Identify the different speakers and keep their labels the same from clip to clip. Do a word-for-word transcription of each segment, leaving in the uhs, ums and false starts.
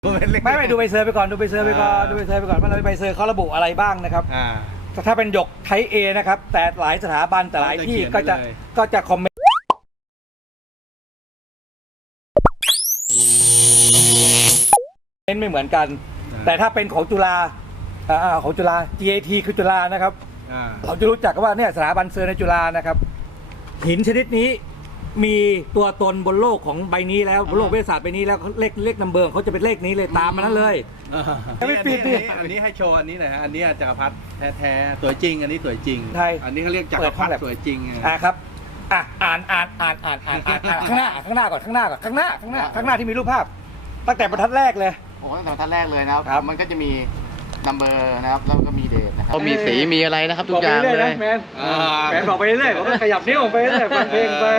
Speaker 1: ไม่ไม่ดูใบเซอร์ไปก่อนดูใบเซอร์ไปก่อนดูใบเซอร์ไปก่อนว่าเราใบเซอร์เขาระบุอะไรบ้างนะครับถ้าเป็นหยกไทป์ A นะครับแต่หลายสถาบันแต่หลายที่ก็จะก็จะคอมเมนต์ไม่เหมือนกันแต่ถ้าเป็นของจุฬาของจุฬา จี เอ ที คือจุฬานะครับเราจะรู้จักว่าเนี่ยสถาบันเซอร์ในจุฬานะครับหินชนิดนี้มีตัวตนบนโลกของใบนี้แล้วบนโลกวิทยาศาสตร์ใบนี้แล้วเลขเลขนัมเบอร์เขาจะเป็นเลขนี้เลยตามมานั้นเลยไม่ปิดดิ
Speaker 2: อันนี้ให้โชว์อันนี้หน่อยฮะอันนี้จักรพรรดิแท้ๆสวยจริงอันนี้สวยจริงอันนี้เขาเรียกจักรพรรดิสวยจริง
Speaker 1: อ่ะครับอ่ะอ่านอ่านอ่านอ่านอ่านอ่านข้างหน้าข้างหน้าก่อนข้างหน้าก่อนข้างหน้าข้างหน้าข้างหน้าที่มีรูปภาพตั้งแต่บรรทัดแรกเลย
Speaker 3: โอ้ตั้งแต่บรรทัดแรกเลยนะครับมันก็จะมีนัมเบอร์นะครับแล้วก็มีเดทนะครับมีสีมีอะไรนะครับทุกอย่างเลย
Speaker 1: แมนแมนบอกไปเรื่อยผมก็ขยับนิ้วไปเรื่อยฟังเพลงไป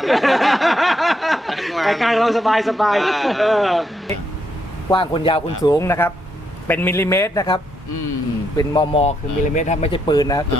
Speaker 1: รายการเราสบายสบายกว้างคนยาวคนสูงนะครับเป็นมิลลิเมตรนะครับเป็นมมคือมิลลิเมตรครับไม่ใช่ปืนนะครับ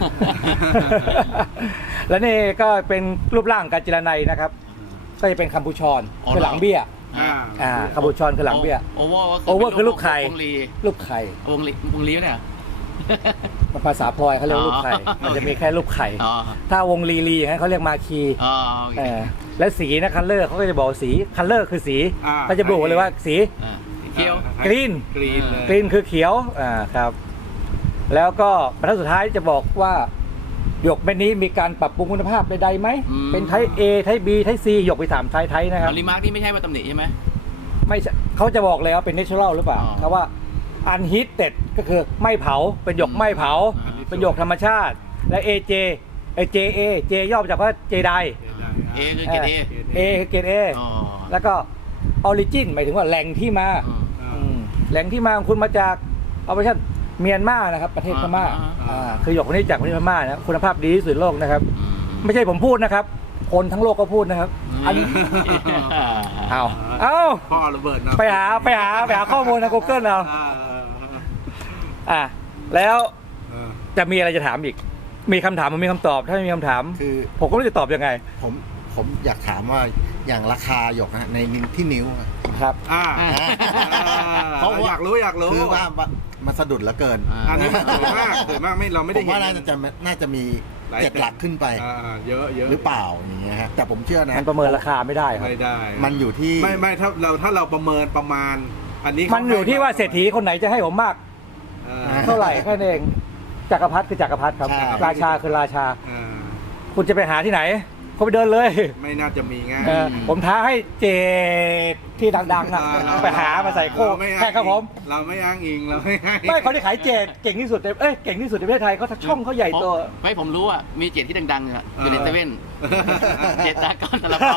Speaker 1: แล้วนี่ก็เป็นรูปร่างการจิรนัยนะครับก็จะเป็นคัมพูชอนคือหลังเบี้ยอ่าคัมพูชอนคือหลังเบี้ย
Speaker 3: โอเวอร์
Speaker 1: โอเวอร์คือลูกไข่ลูกไข่
Speaker 3: วงลีวงลีเนี่ย
Speaker 1: ภาษาพลอยเขาเรียกลูกไข่มันจะมีแค่ลูกไข่ถ้าวงลีลีอย่างนั้นเขาเรียกมาคีและสีนะคัลเลอร์เขาก็จะบอกสีคัลเลอร์คือสีเขาจะบอกเลยว่าสี
Speaker 3: เขียว
Speaker 1: กรีนกรีนกรีนคือเขียวอ่าครับแล้วก็บรรทัดสุดท้ายจะบอกว่าหยกเม็ดนี้มีการปรับปรุงคุณภาพใดๆไหมเป็นไทป์ A ไทป์ B ไทป์ C หยกไปสามไทป์ไทป์นะครับ
Speaker 3: รีมาร์กนี่ไม่ใช่มาตำหนิใช่ไหม
Speaker 1: ไม่เขาจะบอกเลยว่าเป็นเนเชอรัลหรือเปล่าเพราะว่าอันฮิตเต็ดก็คือไม่เผาเป็นหยกไม่เผาเป็นหยกธรรมชาติและ เอ เจ ไอ เจ เอ เจ ย่อมาจากว่าเจได
Speaker 3: A คือเกรด A
Speaker 1: A คือเกรด A แล้วก็ออริจินหมายถึงว่าแหล่งที่มาแหล่งที่มาของคุณมาจากออเปอเรชั่นเมียนมานะครับประเทศพม่าอ่าคือหยกคนนี้จากประเทศพม่านะคุณภาพดีที่สุดในโลกนะครับไม่ใช่ผมพูดนะครับคนทั้งโลกก็พูดนะครับอันเอาเอา
Speaker 2: พ่อระเบิดนะ
Speaker 1: ไปหาไปหาไปหาข้อมูลใน Google เอาอ่ะแล้วจะมีอะไรจะถามอีกมีคำถามมันมีคำตอบถ้าไม่มีคำถามคือผมก็ไม่รู้จะตอบยังไง
Speaker 4: ผมผมอยากถามว่าอย่างราคาหยกนะในที่นิ้ว
Speaker 1: ครับ
Speaker 2: อ่าเขาอยากรู้อยากรู้
Speaker 4: คือว่ามันสะดุดเหลือเกิน
Speaker 2: อันนี้มันสวยมากสวยมากไม่เราไม่ได้
Speaker 4: เห็นผมว่าน่าจะน่าจะมีเจ็ดหลักขึ้นไป
Speaker 2: เยอะเยอะ
Speaker 4: หรือเปล่าอย่างเงี้ยฮะแต่ผมเชื่อนะ
Speaker 1: มันประเมินราคาไม่ได้
Speaker 2: ไม่ได้
Speaker 4: มันอยู่ที่
Speaker 2: ไม่ไม่ถ้าเราถ้าเราประเมินประมาณอันนี้
Speaker 1: มันอยู่ที่ว่าเศรษฐีคนไหนจะให้ผมมากเท่าไหร่แค่นั้นเองจักรพรรดิคือจักรพรรดิครับราชาคือราชาคุณจะไปหาที่ไหนเขาไปเดินเลย
Speaker 2: ไม่น่าจะมีง่าย
Speaker 1: ผมท้าให้เจที่ดังๆนะไปหามาใส่โค้แค่ครับผม
Speaker 2: เราไม่อ้างอิงเราไม่
Speaker 1: ไม่เขาที่ขายเจเก่งที่สุดในเอ้ยเก่งที่สุดในประเทศไทยเขาช่องเขาใหญ่โต
Speaker 3: ไม่ผมรู้อ่ะมีเจที่ดังๆเนี่ยอยู่ในเซเว่นเจตากอนตะลับ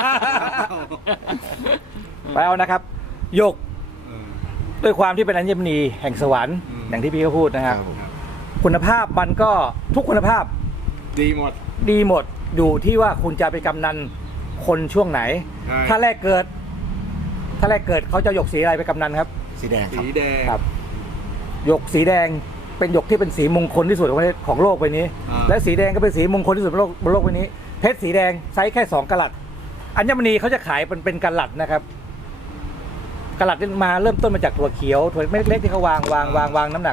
Speaker 1: ไปเอานะครับหยกด้วยความที่เป็นอัญมณีแห่งสวรรค์อย่างที่พี่เขาพูดนะครับคุณภาพมันก็ทุกคุณภาพ
Speaker 2: ดีหมด
Speaker 1: ดีหมดอยู่ที่ว่าคุณจะไปกำนันคนช่วงไหนถ้าแรกเกิดถ้าแรกเกิดเขาจะหยกสีอะไรไปกำนันครับ
Speaker 4: สีแดง
Speaker 2: สีแดง
Speaker 1: ครับหยกสีแดงเป็นหยกที่เป็นสีมงคลที่สุดของโลกใบนี้และสีแดงก็เป็นสีมงคลที่สุดบนโลกบนโลกใบนี้เพชรสีแดงไซส์แค่สองกะรัตอัญมณีเขาจะขายเป็นเป็นกะรัตนะครับกะรัตมาเริ่มต้นมาจากถั่วเขียวถั่วเม็ดเล็กๆที่เขาวางวางวางวางน้ำหนัก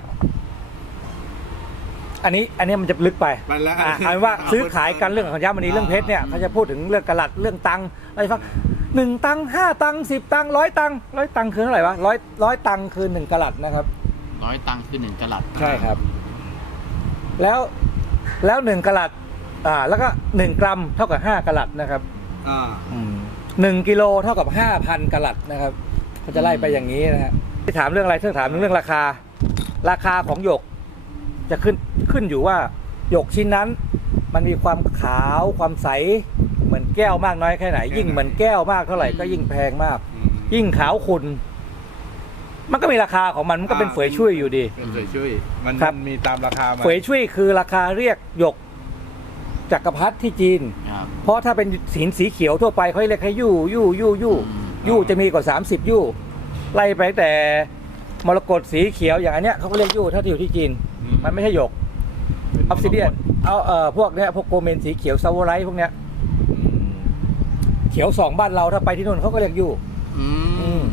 Speaker 1: อันนี้อันนี้มันจะลึกไปอ่าเอาเป็นว่าซื้อขายกันเรื่องของอัญมณีเรื่องเพชรเนี่ยเขาจะพูดถึงเรื่องกะรัตเรื่องตังอะไรฟังหนึ่งตังห้าตังสิบตังร้อยตังร้อยตังคือเท่าไหร่วะร้อยร้อยตังคือหนึ่งกะรัตนะครับ
Speaker 3: ร้อยตังคือหนึ่งกะรัต
Speaker 1: ใช่ครับแล้วแล้วหนึ่งกะรัตอ่าแล้วก็หนึ่งกรัมเท่ากับห้ากะรัตนะครับ
Speaker 2: อ่า
Speaker 1: หนึ่งกิโลเท่ากับห้าพันกะรัตนะครับเขาจะไล่ไปอย่างนี้นะฮะที่ถามเรื่องอะไรเรื่องถามเรื่องราคาราคาของหยกจะขึ้นขึ้นอยู่ว่าหยกชิ้นนั้นมันมีความขาวความใสเหมือนแก้วมากน้อยแค่ไหนยิ่งเหมือนแก้วมากเท่าไหร่ก็ยิ่งแพงมากยิ่งขาวขุ่นมันก็มีราคาของมันมันก็เป็นเฟยช่วยอยู่ดี
Speaker 2: เป็นเฟยช่วยมันมีตามราคา
Speaker 1: เฟยช่วยคือราคาเรียกหยกจักรพรรดิที่จีนเพราะถ้าเป็นสีสีเขียวทั่วไปเขาเรียกแค่ยู่ยู่ยู่ยู่ยู่จะมีกว่าสามสิบยู่ไล่ไปแต่มรกตสีเขียวอย่างอันเนี้ยเขาก็เรียกยู่ถ้าที่อยู่ที่จีนมันไม่ใช่หยกออฟซิเดียนเอาเอ่อพวกเนี้ยพวกโกเมนสีเขียวซาวไรท์พวกเนี้ยเขียวสองบ้านเราถ้าไปที่นู่นเขาก็เรียกยู่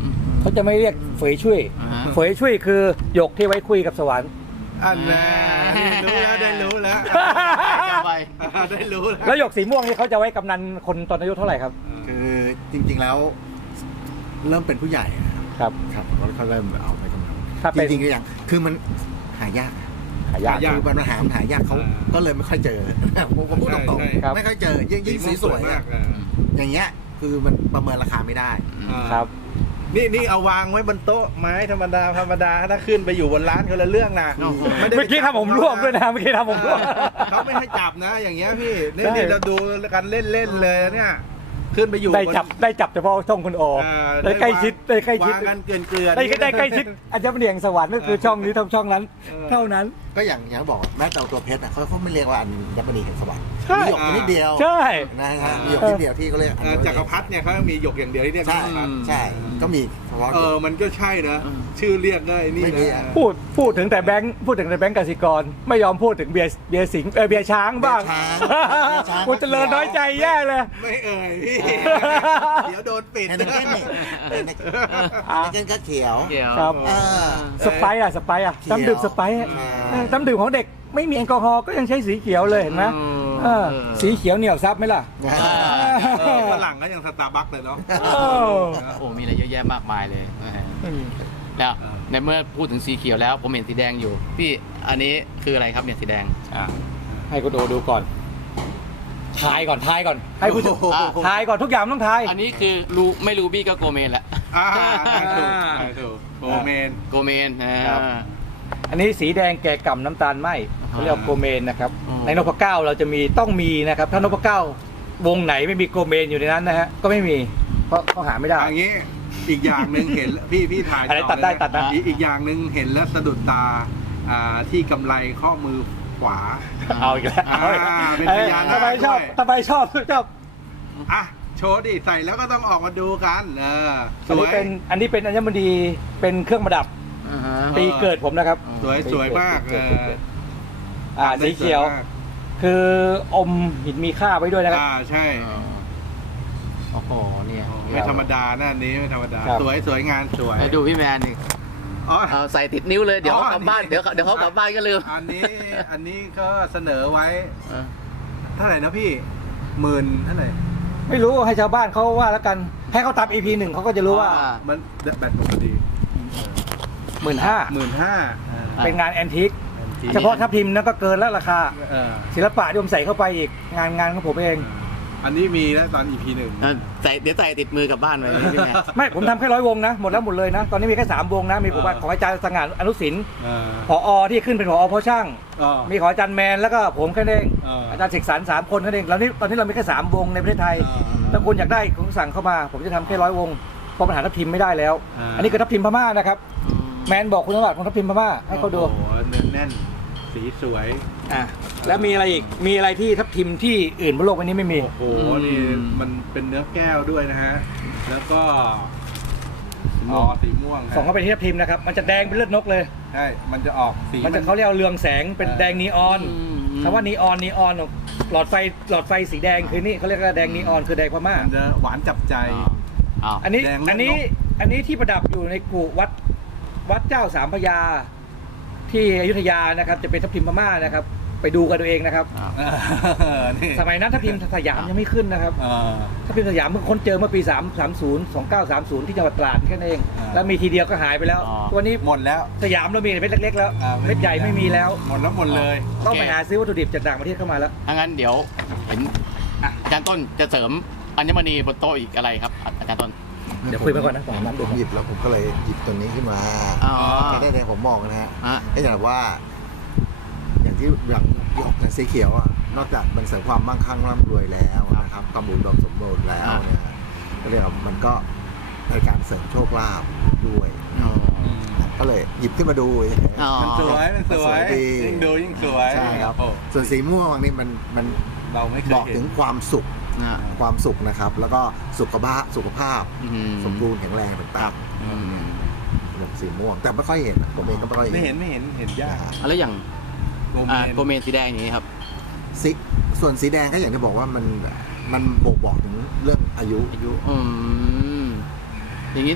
Speaker 1: เขาจะไม่เรียกเฟยช่วย
Speaker 3: อ่าฮะ
Speaker 1: เฟยช่วยคือหยกที่ไว้คุยกับสวรรค์
Speaker 2: อันน่ะรู้แล้วได้รู้แล้ว
Speaker 3: ไป
Speaker 2: ได้รู้แล้ว
Speaker 1: แล้วหยกสีม่วงนี่เขาจะไว้กำนันคนตอนอายุเท่าไหร่ครับ
Speaker 4: คือจริงๆแล้ว เริ่มเป็นผู้ใหญ่อะครับ
Speaker 1: ครับ
Speaker 4: ครับเขาเริ่มเอาไปกำลัง
Speaker 1: ถ้าเป็น
Speaker 4: จริงๆก็อย่างคือมันหายาก
Speaker 1: หายาก
Speaker 2: หายาก
Speaker 4: คือปัญหามันหายากเขาก็เลยไม่ค่อยเจอ ผมผมพูดตรง
Speaker 2: ใช่
Speaker 1: ครับ
Speaker 4: ๆไม่ค่อยเจอยิ่งยิ่งสีสวย
Speaker 2: มา
Speaker 4: อะ
Speaker 2: กอ่ะ
Speaker 4: อย่างเงี้ยคือมันประเมินราคาไม่ได้
Speaker 1: ครับ
Speaker 2: นี่นี่เอาวางไว้บนโต๊ะไม้ธรรมดาธรรมดาถ้าขึ้นไปอยู่บนร้านคนละเรื่องนะ
Speaker 3: โอ้โห
Speaker 2: ไได้
Speaker 1: เมื่อกี้ทำผมร่วมด้วยนะเมื่อกี้ทำผมร่วม
Speaker 2: เขาไม่ให้จับนะ อย่างเงี้ยพี่นี่
Speaker 1: ใช่
Speaker 2: นี่เราดูกันเล่นๆเลยเนี่ยขึ้นไปอยู่
Speaker 1: ได้จับได้จับเฉพาะช่องคุณโอ
Speaker 2: อ่า
Speaker 1: ได้ใกล้ชิดได้ใกล้ชิด
Speaker 2: วางกันเกลือนเกลือน
Speaker 1: ได้ได้ใกล้ชิดอาจจะเป็นเดียงสวรรค์ก็คือช่องนี้เท่าช่องนั้น
Speaker 2: เออ
Speaker 1: เท่านั้น
Speaker 4: ก็อย่างอย่างที่บอกแม้แต่ตัวเพชรอะเขาเขาไม่เรียกว่าอันยักษ์มณีแห่งสวรรค์
Speaker 1: ใช่
Speaker 4: มีหยกนิดเดียว
Speaker 1: ใช่
Speaker 4: นะฮะมีหยกนิดเดียวที่เขาเรียกอัญ
Speaker 2: เอ่อ
Speaker 4: มณี
Speaker 2: จักรพรรดิเนี่ยเขามีหยกอย่างเดียวที่เรียก
Speaker 4: ใช่
Speaker 2: จักรพรรดิ
Speaker 4: ใช่ก็มีเฉพาะ
Speaker 2: เออมันก็ใช่นะ ชื่อเรียกได้นี่
Speaker 4: ไม่มี
Speaker 2: นะ
Speaker 4: อะ
Speaker 1: พูดพูดถึงแต่แบงค์พูดถึงแต่แบงค์กสิกรไม่ยอมพูดถึงเบียร์เบียร์สิงห์เออเบียร์ช้างบ้าง
Speaker 4: เบียร์ช้างเบียร์ช้าง
Speaker 1: กูเจริญน้อยใจแย่เลย
Speaker 2: ไม่เอ่ยพี่ เดี๋ยวโดนปิด
Speaker 4: เห็นเก้นนี่เห็นเก้นก็เขียว
Speaker 3: เกี่ยว
Speaker 1: ครับ
Speaker 4: เออ
Speaker 1: สไปซ์อะสไปซ์อะ
Speaker 4: เขียว
Speaker 1: น้ำดื่มสไปซ์อะ
Speaker 4: ใช่
Speaker 1: เออน้ำดื่มของเด็กไม่มีแอลกอฮอล์ก็ยังใช้สีเขียวเลยเห็นไหม
Speaker 3: อืม
Speaker 1: เออสีเขียวเหนียวซับไหมล่ะ
Speaker 2: เออฝรั่งก็ยังสตาร์บัคเลยเนาะ
Speaker 1: โอ้
Speaker 3: โอ้มีอะไรเยอะแยะมากมายเลยนะฮะแล้วในเมื่อพูดถึงสีเขียวแล้วผมเห็นสีแดงอยู่ พี่อันนี้คืออะไรครับเนี่ยสีแดง
Speaker 1: อ่ะให้คุณโอดูก่อนทายก่อนทายก่อนให้ผู้ชม
Speaker 2: โอ้โห
Speaker 1: ทายก่อนทุกอย่างต้องทาย
Speaker 3: อันนี้คือรูไม่รูบี้ก็โกเมนแหละ
Speaker 2: อ่าได้ถูกได้ถูกโอเมน
Speaker 3: โกเมนอ่า
Speaker 1: ครับ อันนี้สีแดงแก่กำน้ำตาลไหมเขาเรียกว่าโกเมนนะครับ
Speaker 3: อืม
Speaker 1: ในนพเก้าเราจะมีต้องมีนะครับ ถ้านพเก้าวงไหนไม่มีโกเมนอยู่ในนั้นนะฮะก็ไม่มีเพราะเขาหาไม่ได้
Speaker 2: อย่างนี้อีกอย่างหนึ่งเห็นพี่พี่ถ่าย
Speaker 1: อะไร
Speaker 2: ต่
Speaker 1: ตัดได้ตัดนะ
Speaker 2: อีกอีกอย่างหนึ่งเห็นแล้วสะดุดตาอ่าที่กำไรข้อมือขวา
Speaker 1: เอาอีกแล้ว
Speaker 2: อ่าเป็นพญานาค
Speaker 1: ทำไมชอบ
Speaker 2: ด้วย
Speaker 1: ทำไมชอบชอบ
Speaker 2: อ่ะโชว์ดิใส่แล้วก็ต้องออกมาดูกันเออส
Speaker 1: อัน
Speaker 2: ว
Speaker 1: นี้
Speaker 2: ย
Speaker 1: เป็นอันนี้เป็นอัญมณีเป็นเครื่องประดับ
Speaker 3: อ่าฮะ
Speaker 1: ปีเกิดผมนะครับ
Speaker 2: สวยสวยมาก
Speaker 1: ปี
Speaker 2: เอ
Speaker 1: เกิดปี
Speaker 2: อ
Speaker 1: เกิดอ่าสีเขียว
Speaker 2: สมาก
Speaker 1: คืออมหินมีค่าไว้ด้วยนะครับ
Speaker 2: อ่าใช่
Speaker 3: โอ้โหเนี่ย
Speaker 2: ไม่ธรรมดานะอันนี้ไม่ธรรมดา
Speaker 1: ครับ
Speaker 2: สวยสวยงานสวย
Speaker 3: ไปดูพี่แมนดิ
Speaker 2: อ๋อ
Speaker 3: เอาใส่ติดนิ้วเลยเดี๋ยว
Speaker 2: อ๋อ
Speaker 3: เขากลับบ้าน
Speaker 2: อันนี้
Speaker 3: เดี๋ยวเขาเดี๋ยวเขากลับบ้านก็ลืม
Speaker 2: อันนี้อันนี้ก็เสนอไว้
Speaker 3: เออ
Speaker 2: เท่าไหร่นะพี่หมื่นเท่าไหร่
Speaker 1: ไม่รู้ให้ชาวบ้านเขาว่าแล้วกันให้เขาตาม อี พี หนึ่งเขาก็จะรู้ว่า
Speaker 3: อ่า
Speaker 2: มันแบตหมดพอดี
Speaker 1: หมื่นห้า
Speaker 2: หมื่นห้า
Speaker 1: เป็นงานแอนทิกเฉพาะทับทิมนั่นก็เกินแล้วราคา
Speaker 2: เออ
Speaker 1: ศิลปะที่ผมใส่เข้าไปอีกงานงานของผมเอง
Speaker 2: อันนี้มีแล้วตอน อี พี หนึ่ง
Speaker 3: เออใส่เดี๋ยวใส่ติดมือกลับบ้านไปพี่แมน
Speaker 1: ไม่ผมทำแค่ร้อยวงนะหมดแล้วหมดเลยนะ ตอนนี้มีแค่สามวงนะมีผมของอาจารย์สง่าอนุสิน
Speaker 2: เออ
Speaker 1: ผอที่ขึ้นเป็นผอเพราะช่าง
Speaker 2: อ๋อ
Speaker 1: มีของอาจารย์แมนแล้วก็ผมแค่นั้นเอง
Speaker 2: เอออ
Speaker 1: อาจารย์เสกสรรสามคนแค่นั้นเองแล้วนี่ตอนนี้เรามีแค่สามวงในประเทศไทย
Speaker 2: เออ
Speaker 1: ถ้าคุณอยากได้คุณสั่งเข้ามาผมจะทำแค่ร้อยวงเพราะปัญหาทับทิมไม่ได้แล้ว
Speaker 2: อ่า
Speaker 1: อันนี้คือทับทิมพม่านะครับแมนบอกคุณสมบัติของทับทิมพม่าให้เขาดู
Speaker 2: โอ้โหเนื้อแน่นสีสวย
Speaker 1: อ่ะแล้วมีอะไรอีกมีอะไรที่ทับทิมที่อื่นบนโลกใบนี้ไม่มี
Speaker 2: โอ้โหนี่มันเป็นเนื้อแก้วด้วยนะฮะแล้วก็อ๋อสีม่วงฮะ
Speaker 1: ส่องเข้าไปที่ทับทิมนะครับมันจะแดงเป็นเลือดนกเลย
Speaker 2: ใช่มันจะออกสี
Speaker 1: มันจะเขาเรียกว่าเรืองแสงเป็นแดงนีออน
Speaker 3: อืม
Speaker 1: คำว่านีออนนีออนหลอดไฟหลอดไฟสีแดงคือนี่เขาเรียกว่าแดงนีออนคือแดงพม่า
Speaker 2: มันจะหวานจับใจ
Speaker 3: อ้าว
Speaker 1: อันนี้
Speaker 2: แดงเลือดนก
Speaker 1: อันนี้อันนี้ที่ประดับอยู่ในกุวัดวัดเจ้าสามพระยา ที่อยุธยานะครับจะเป็นทับทิมพม่านะครับ ไปดูกันตัวเองนะครับ
Speaker 3: อ้าว
Speaker 2: เออนี่
Speaker 1: สมัยนั้นทับทิมสยามยังไม่ขึ้นนะครับ
Speaker 2: เออ
Speaker 1: ทับทิมสยามเพิ่งค้นเจอเมื่อปีสาม สามศูนย์ สองเก้าสามศูนย์ที่จังหวัดตราดแค่นั้นเอง
Speaker 2: อ่า
Speaker 1: แล้วมีทีเดียวก็หายไปแล้ว
Speaker 3: อ๋อ
Speaker 1: ตัวนี้
Speaker 2: หมดแล้ว
Speaker 1: สยามเรามีแต่เม็ดเล็กๆแล้ว
Speaker 2: อ่า
Speaker 1: เม็ดใหญ่ไม่มีแล้ว
Speaker 2: หมดแล้วหมดเลย
Speaker 1: ต้องไปหาซื้อวัตถุดิบจากต่างประเทศเข้ามาแล้ว
Speaker 3: ถ้างั้นเดี๋ยวเห็นอ่ะอาจารย์ต้นจะเสริมอัญมณีบนโต๊ะอีกอะไรครับอาจารย์ต้น
Speaker 1: เดี๋ยวคุยไปก่อนนะผมนับดู
Speaker 4: ผมหยิบแล้วผมก็เลยหยิบตัวนี้ขึ้นมา
Speaker 3: อ๋อ
Speaker 4: จะได้ในผมมองนะฮะ
Speaker 3: ฮะ
Speaker 4: ก็อย่างว่า อย่างที่อย่างหยกสีเขียวอ่ะนอกจากมันเสริมความมั่งคั่งร่ำรวยแล้วนะครับความอุดมสมบูรณ์แล้วเนี่ยก็เรียกว่ามันก็ในการเสริมโชคลาภด้วย
Speaker 3: อ๋อ
Speaker 4: ก็เลยหยิบขึ้นมาดู
Speaker 3: อ๋อ
Speaker 2: มันสวยมันสวย
Speaker 4: ดี
Speaker 2: ยิ่งดูยิ่งสวย
Speaker 4: ใช่ครับ
Speaker 2: โอ้
Speaker 4: ส่วนสีม่วงนี่มันมัน
Speaker 2: เราไม่เคย
Speaker 4: บอก
Speaker 2: เห็
Speaker 4: ถึ
Speaker 2: น
Speaker 4: งความสุข
Speaker 3: นะ
Speaker 4: ความสุขนะครับ แล้วก็สุขภาพสุขภาพ
Speaker 3: อืม
Speaker 4: สมบูรณ์แข็งแรงต่าง
Speaker 3: อืม
Speaker 4: ๆผมสีม่วง แต่ไม่ค่อยเห็นนะผมเองก็ไม่ค่อย
Speaker 2: ไม่
Speaker 4: เห็
Speaker 2: เห็
Speaker 4: น
Speaker 2: นไม่เห็นเห็นยาก
Speaker 3: แล้วอย่าง
Speaker 2: โกเม
Speaker 3: อ่าน โกเมนสีแดงอย่างนี้ครับ
Speaker 4: สีส่วนสีแดงก็อย่างที่บอกว่ามันมันบ่งบอกถึงเรื่องอายุ
Speaker 3: อายุอืมอย่างนี้ถ้าเกิด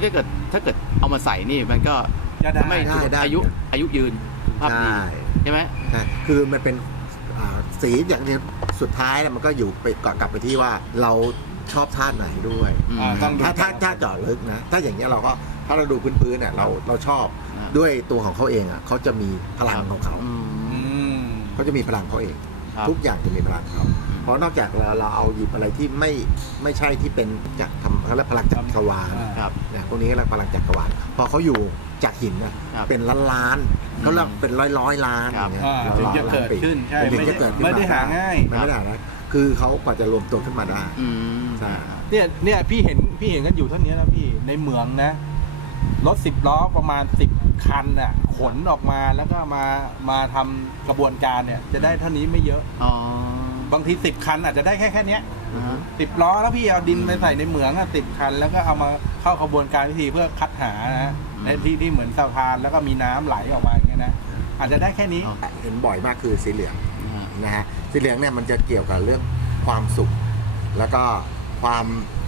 Speaker 3: ถ้าเกิดเอามาใส่นี่มันก็
Speaker 2: จะได้
Speaker 3: ทำให้
Speaker 4: ได้ได้
Speaker 3: อายุอายุยืนภาพดี
Speaker 4: ใช่
Speaker 3: ใช่ไหม
Speaker 4: ใช่คือมันเป็นอ่าสีอย่างนี้สุดท้ายเนี่ยมันก็อยู่ไปกลับไปที่ว่าเราชอบธาตุไหนด้วย
Speaker 3: อืม
Speaker 2: อ่าต้องดู
Speaker 4: ถ้าถ้าถ้าเจาะลึกนะ ถ้าอย่างเงี้ยเราก็ถ้าเราดูพื้นๆเนี่ยเราเราชอบ
Speaker 3: อ่า
Speaker 4: ด้วยตัวของเขาเองอ่ะเขาจะมีพลังของเขา
Speaker 3: อื
Speaker 2: อื
Speaker 3: ม
Speaker 2: ม
Speaker 4: เขาจะมีพลังเขาเอง
Speaker 3: ครับ
Speaker 4: ทุกอย่างจะมีพลังเขาเพราะนอกจากเราเราเอาหยิบอะไรที่ไม่ไม่ใช่ที่เป็นจากธรรมเขาเรียกพลังจักรวาล
Speaker 2: อ่า
Speaker 3: ครับ
Speaker 4: เนี่ยพวกนี้เรียกพลังจักรวาลพอเขาอยู่จากหินนะครับ เป็นล้านล้านๆเขาเรียกเป็นร้อยร้อยๆล้าน
Speaker 3: ครับ
Speaker 4: อย่างเงี้ย
Speaker 2: อ่า
Speaker 4: ร้
Speaker 2: ถึง
Speaker 4: อยๆ
Speaker 2: จะเกิด
Speaker 4: ล้านปี
Speaker 2: ขึ้นใช่
Speaker 4: ถึ
Speaker 2: ไม่
Speaker 4: ง
Speaker 2: ได้
Speaker 4: จะเกิดขึ้น
Speaker 2: ไม่ได้หาง่าย
Speaker 4: มันไม่ได้หาง่ายคือเขากว่าจะรวมตัวขึ้นมาได้
Speaker 3: อืม
Speaker 4: ใช่
Speaker 2: เนี่ยเนี่ยพี่เห็นพี่เห็นกันอยู่เท่านี้นะพี่ในเหมืองนะรถสิบล้อประมาณสิบคันน่ะขนออกมาแล้วก็มามาทำกระบวนการเนี่ยจะได้เท่านี้ไม่เยอะ
Speaker 3: อ๋อบ
Speaker 2: างทีสิบคันอาจจะได้แค่แค่เนี้ย
Speaker 3: อ่าฮะ
Speaker 2: สิบล้อแล้วพี่เอาดินไปใส่ในเหมืองสิบคัน แล้วก็เอามาเข้ากระบวนการวิธีเพื่อคัดหานะในที่ที่เหมือนสะพานแล้วก็มีน้ำไหลออกมาอย่างเงี้ยนะอาจจะได้แค่นี้
Speaker 3: อ๋อ
Speaker 4: เห็นบ่อยมากคือสีเหลือง
Speaker 3: อ่า
Speaker 4: นะฮะสีเหลืองเนี่ยมันจะเกี่ยวกับเรื่องความสุข แล้วก็ความ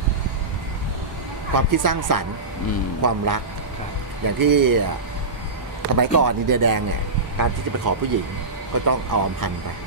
Speaker 4: ความคิดสร้างสรรค์
Speaker 3: อืม
Speaker 4: ความรัก
Speaker 2: ครับ
Speaker 4: อย่างที่สมัยก่อนอินเดียแดงเนี่ยการที่จะไปขอผู้หญิงก็ต้องเอาอำพันธ์ไป